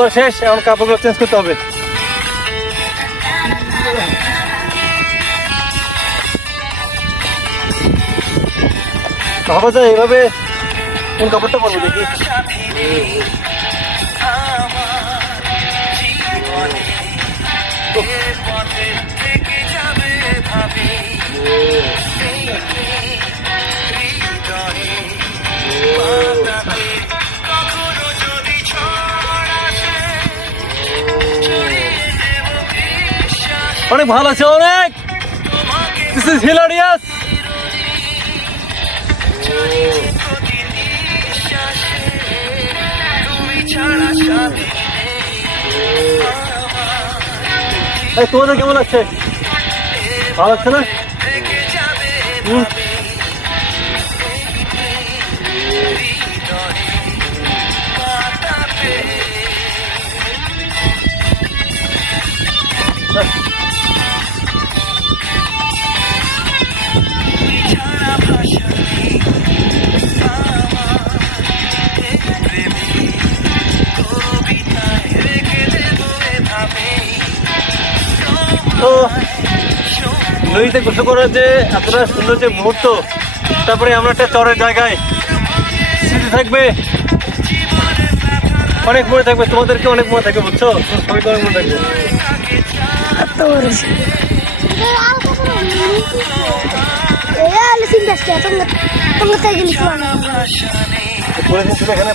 করা শেষ এখন কাপড়গুলো চেঞ্জ করতে হবে। ভাবা যায় এভাবে কোন কাপড়টা পরবো দেখি। অনেক ভালো আছে অনেক। দিস ইজ হিলারিয়াস তোমাদের কেমন লাগছে? ভালো লাগছে না? তো নদীতে গোসল করার যে এতটা সুন্দর যে মুহূর্ত তারপরে আমরা একটা চরের জায়গায় স্মৃতি থাকবে। অনেক মনে থাকবে তোমাদেরকে অনেক মনে থাকবে বুঝছ? সবাইকে অনেক মনে থাকবে। এখানে।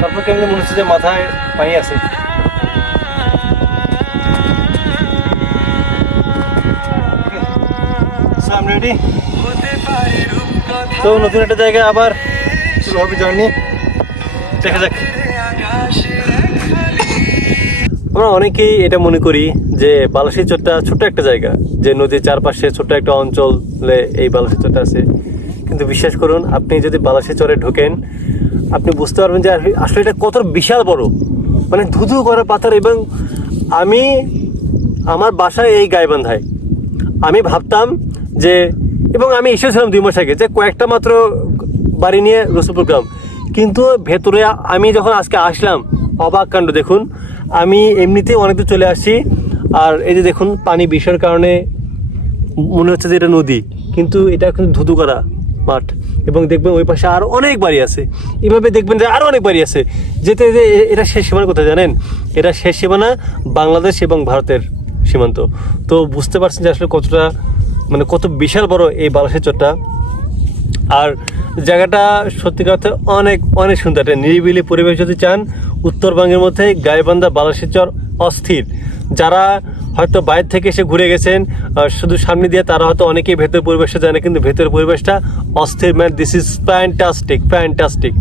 তারপর কেমনি মনে হচ্ছে যে মাথায় পানি আছে? তো নতুন একটা জায়গায় আবার শুরু হবে জার্নি দেখা যাক। আমরা অনেকেই এটা মনে করি যে বালাসী চরটা ছোট্ট একটা জায়গা, যে নদীর চারপাশে ছোট্ট একটা অঞ্চলে এই বালাসী চরটা আছে। কিন্তু বিশ্বাস করুন, আপনি যদি বালাসী চরে ঢোকেন আপনি বুঝতে পারবেন যে আসলে- এটা কত বিশাল বড়। মানে ধুধু করা পাথর এবং আমি আমার বাসায় এই গাইবান্ধায়। আমি ভাবতাম যে, এবং আমি এসেছিলাম দুই মাস আগে যে কয়েকটা মাত্র বাড়ি নিয়ে রসুলপুর গ্রাম। কিন্তু ভেতরে আমি যখন আজকে আসলাম, অবাক কাণ্ড দেখুন, আমি এমনিতেই অনেক দূর চলে আসছি। আর এই যে দেখুন, পানি বিষয়ের কারণে মনে হচ্ছে যে এটা নদী, কিন্তু এটা কিন্তু ধুধু করা মাঠ। এবং দেখবেন ওই পাশে আরও অনেক বাড়ি আছে। এভাবে দেখবেন যে আরও অনেক বাড়ি আছে। যেতে যে এটা শেষ সীমানা কোথায় জানেন? এটা শেষ সীমানা বাংলাদেশ এবং ভারতের সীমান্ত। তো বুঝতে পারছেন যে আসলে কতটা মানে কত বিশাল বড় এই বালাসের চরটা আর জায়গাটা সত্যিকার অর্থে অনেক অনেক সুন্দর। একটা নিরিবিলি পরিবেশ যদি চান, উত্তরবঙ্গের মধ্যে গাইবান্ধা বালাসিচর অস্থির। যারা হয়তো বাইরে থেকে এসে ঘুরে গেছেন শুধু সামনে দিয়ে তারা হয়তো অনেকেই ভেতর পরিবেশটা জানে কিন্তু ভেতর পরিবেশটা অস্থির। Man this is fantastic fantastic